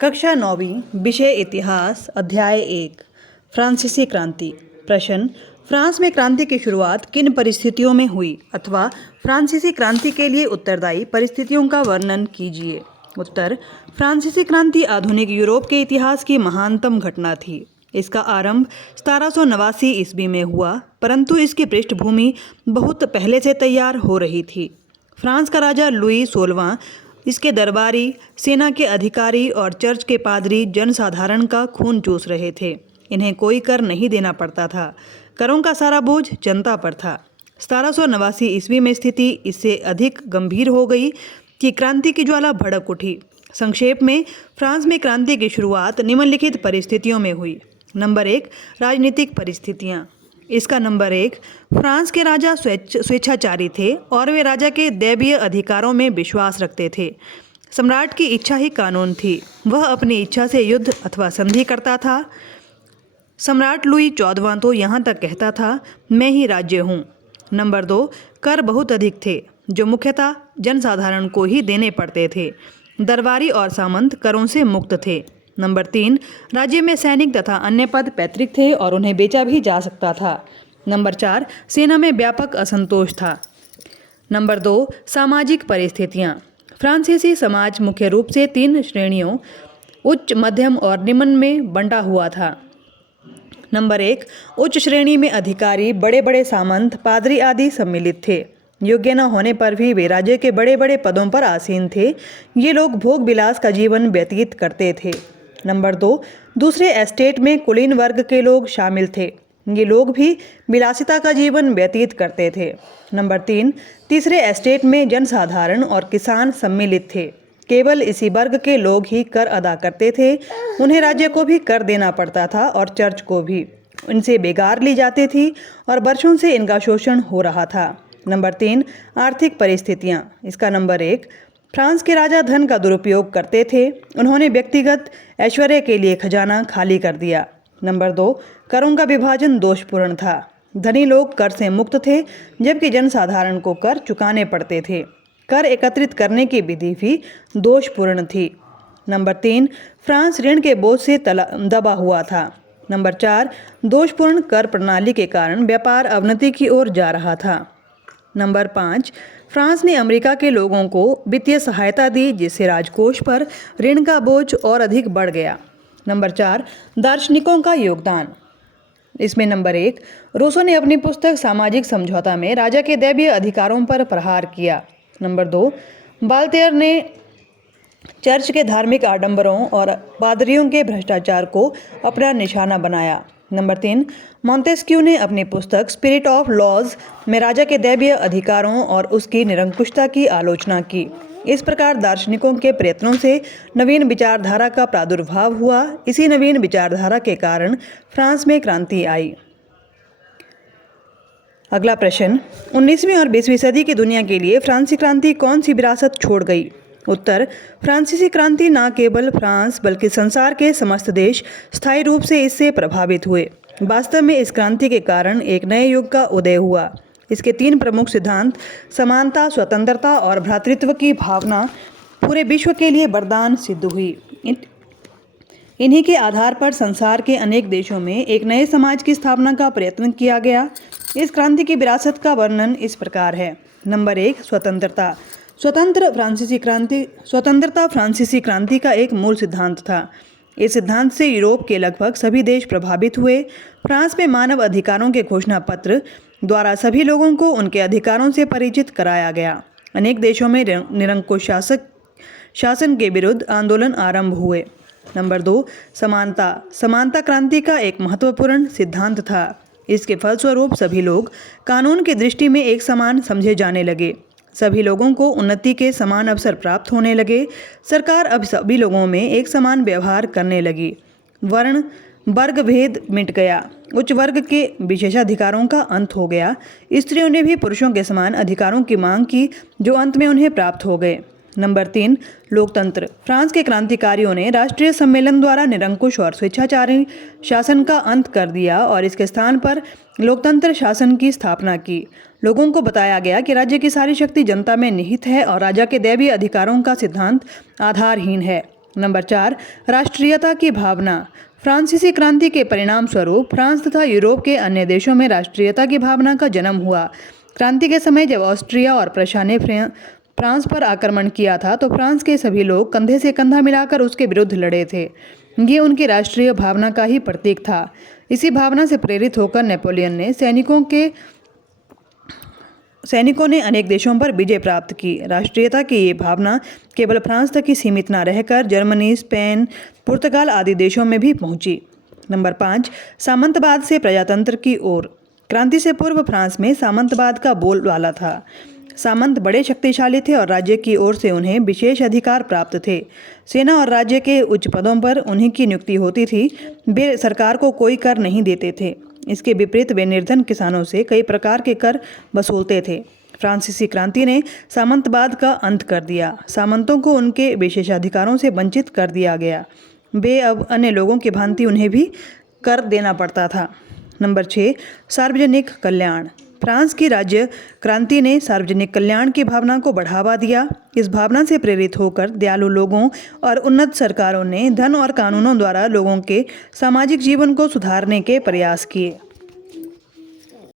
कक्षा 9वीं विषय इतिहास अध्याय 1 फ्रांसीसी क्रांति। प्रश्न, फ्रांस में क्रांति की शुरुआत किन परिस्थितियों में हुई अथवा फ्रांसीसी क्रांति के लिए उत्तरदायी परिस्थितियों का वर्णन कीजिए। उत्तर, फ्रांसीसी क्रांति आधुनिक यूरोप के इतिहास की महानतम घटना थी। इसका आरंभ 1789 ईस्वी में हुआ, परंतु इसकी पृष्ठभूमि बहुत पहले से तैयार हो रही थी। फ्रांस का राजा लुई 16वां, इसके दरबारी, सेना के अधिकारी और चर्च के पादरी जनसाधारण का खून चूस रहे थे। इन्हें कोई कर नहीं देना पड़ता था। करों का सारा बोझ जनता पर था। 1789 ईस्वी में स्थिति इससे अधिक गंभीर हो गई कि क्रांति की ज्वाला भड़क उठी। संक्षेप में, फ्रांस में क्रांति की शुरुआत निम्नलिखित परिस्थितियों में हुई। नंबर 1, राजनीतिक परिस्थितियाँ। इसका नंबर 1, फ्रांस के राजा स्वेच्छाचारी थे और वे राजा के दैवीय अधिकारों में विश्वास रखते थे। सम्राट की इच्छा ही कानून थी। वह अपनी इच्छा से युद्ध अथवा संधि करता था। सम्राट लुई 14वां तो यहाँ तक कहता था, मैं ही राज्य हूँ। नंबर 2, कर बहुत अधिक थे जो मुख्यतः जनसाधारण को ही देने पड़ते थे। दरबारी और सामंत करों से मुक्त थे। नंबर 3, राज्य में सैनिक तथा अन्य पद पैतृक थे और उन्हें बेचा भी जा सकता था। नंबर 4, सेना में व्यापक असंतोष था। नंबर 2, सामाजिक परिस्थितियाँ। फ्रांसीसी समाज मुख्य रूप से 3 श्रेणियों उच्च, मध्यम और निम्न में बंटा हुआ था। नंबर 1, उच्च श्रेणी में अधिकारी, बड़े बड़े सामंत, पादरी आदि सम्मिलित थे। योग्य न होने पर भी वे राज्य के बड़े बड़े पदों पर आसीन थे। ये लोग भोग विलास का जीवन व्यतीत करते थे। नंबर 2, दूसरे एस्टेट में कुलीन वर्ग के लोग शामिल थे। ये लोग भी विलासिता का जीवन व्यतीत करते थे। नंबर 3, तीसरे एस्टेट में जनसाधारण और किसान सम्मिलित थे। केवल इसी वर्ग के लोग ही कर अदा करते थे। उन्हें राज्य को भी कर देना पड़ता था और चर्च को भी। इनसे बेगार ली जाती थी और वर्षों से इनका शोषण हो रहा था। नंबर 3, आर्थिक परिस्थितियाँ। इसका नंबर 1, फ्रांस के राजा धन का दुरुपयोग करते थे। उन्होंने व्यक्तिगत ऐश्वर्य के लिए खजाना खाली कर दिया। नंबर 2, करों का विभाजन दोषपूर्ण था। धनी लोग कर से मुक्त थे, जबकि जनसाधारण को कर चुकाने पड़ते थे। कर एकत्रित करने की विधि भी दोषपूर्ण थी। नंबर 3, फ्रांस ऋण के बोझ से दबा हुआ था। नंबर 4, दोषपूर्ण कर प्रणाली के कारण व्यापार अवनति की ओर जा रहा था। नंबर 5, फ्रांस ने अमेरिका के लोगों को वित्तीय सहायता दी, जिससे राजकोष पर ऋण का बोझ और अधिक बढ़ गया। नंबर 4, दार्शनिकों का योगदान। इसमें नंबर 1, रूसो ने अपनी पुस्तक सामाजिक समझौता में राजा के दैवीय अधिकारों पर प्रहार किया। नंबर 2, बाल्तेयर ने चर्च के धार्मिक आडंबरों और पादरियों के भ्रष्टाचार को अपना निशाना बनाया। नंबर 3, मॉन्तेस्क्यू ने अपनी पुस्तक स्पिरिट ऑफ लॉज में राजा के दैवीय अधिकारों और उसकी निरंकुशता की आलोचना की। इस प्रकार दार्शनिकों के प्रयत्नों से नवीन विचारधारा का प्रादुर्भाव हुआ। इसी नवीन विचारधारा के कारण फ्रांस में क्रांति आई। अगला प्रश्न, 19वीं और 20वीं सदी की दुनिया के लिए फ्रांसीसी क्रांति कौन सी विरासत छोड़ गई। उत्तर, फ्रांसीसी क्रांति न केवल फ्रांस बल्कि संसार के समस्त देश स्थायी रूप से इससे प्रभावित हुए। वास्तव में इस क्रांति के कारण एक नए युग का उदय हुआ। इसके 3 प्रमुख सिद्धांत, समानता, स्वतंत्रता और भ्रातृत्व की भावना पूरे विश्व के लिए वरदान सिद्ध हुई। इन्हीं के आधार पर संसार के अनेक देशों में एक नए समाज की स्थापना का प्रयत्न किया गया। इस क्रांति की विरासत का वर्णन इस प्रकार है। नंबर 1, स्वतंत्रता। स्वतंत्रता फ्रांसीसी क्रांति का एक मूल सिद्धांत था। इस सिद्धांत से यूरोप के लगभग सभी देश प्रभावित हुए। फ्रांस में मानव अधिकारों के घोषणा पत्र द्वारा सभी लोगों को उनके अधिकारों से परिचित कराया गया। अनेक देशों में निरंकुश शासन के विरुद्ध आंदोलन आरंभ हुए। नंबर 2, समानता। समानता क्रांति का एक महत्वपूर्ण सिद्धांत था। इसके फलस्वरूप सभी लोग कानून की दृष्टि में एक समान समझे जाने लगे। सभी लोगों को उन्नति के समान अवसर प्राप्त होने लगे। सरकार अब सभी लोगों में एक समान व्यवहार करने लगी। वर्ण वर्ग भेद मिट गया। उच्च वर्ग के विशेषाधिकारों का अंत हो गया। स्त्रियों ने भी पुरुषों के समान अधिकारों की मांग की, जो अंत में उन्हें प्राप्त हो गए। नंबर 3, लोकतंत्र। फ्रांस के क्रांतिकारियों ने राष्ट्रीय सम्मेलन द्वारा निरंकुश और स्वेच्छाचारी शासन का अंत कर दिया और इसके स्थान पर लोकतंत्र शासन की स्थापना की। लोगों को बताया गया कि राज्य की सारी शक्ति जनता में निहित है और राजा के दैवीय अधिकारों का सिद्धांत आधारहीन है। नंबर 4, राष्ट्रीयता की भावना। फ्रांसीसी क्रांति के परिणाम स्वरूप फ्रांस तथा यूरोप के अन्य देशों में राष्ट्रीयता की भावना का जन्म हुआ। क्रांति के समय जब ऑस्ट्रिया और प्रशा ने फ्रांस पर आक्रमण किया था तो फ्रांस के सभी लोग कंधे से कंधा मिलाकर उसके विरुद्ध लड़े थे। ये उनकी राष्ट्रीय भावना का ही प्रतीक था। इसी भावना से प्रेरित होकर नेपोलियन ने सैनिकों ने अनेक देशों पर विजय प्राप्त की। राष्ट्रीयता की ये भावना केवल फ्रांस तक ही सीमित न रहकर जर्मनी, स्पेन, पुर्तगाल आदि देशों में भी पहुंची। नंबर 5, सामंतवाद से प्रजातंत्र की ओर। क्रांति से पूर्व फ्रांस में सामंतवाद का बोलबाला था। सामंत बड़े शक्तिशाली थे और राज्य की ओर से उन्हें विशेष अधिकार प्राप्त थे। सेना और राज्य के उच्च पदों पर उन्हीं की नियुक्ति होती थी। वे सरकार को कोई कर नहीं देते थे। इसके विपरीत वे निर्धन किसानों से कई प्रकार के कर वसूलते थे। फ्रांसीसी क्रांति ने सामंतवाद का अंत कर दिया। सामंतों को उनके विशेषाधिकारों से वंचित कर दिया गया। वे अब अन्य लोगों की भांति उन्हें भी कर देना पड़ता था। नंबर 6, सार्वजनिक कल्याण। फ्रांस की राज्य क्रांति ने सार्वजनिक कल्याण की भावना को बढ़ावा दिया। इस भावना से प्रेरित होकर दयालु लोगों और उन्नत सरकारों ने धन और कानूनों द्वारा लोगों के सामाजिक जीवन को सुधारने के प्रयास किए।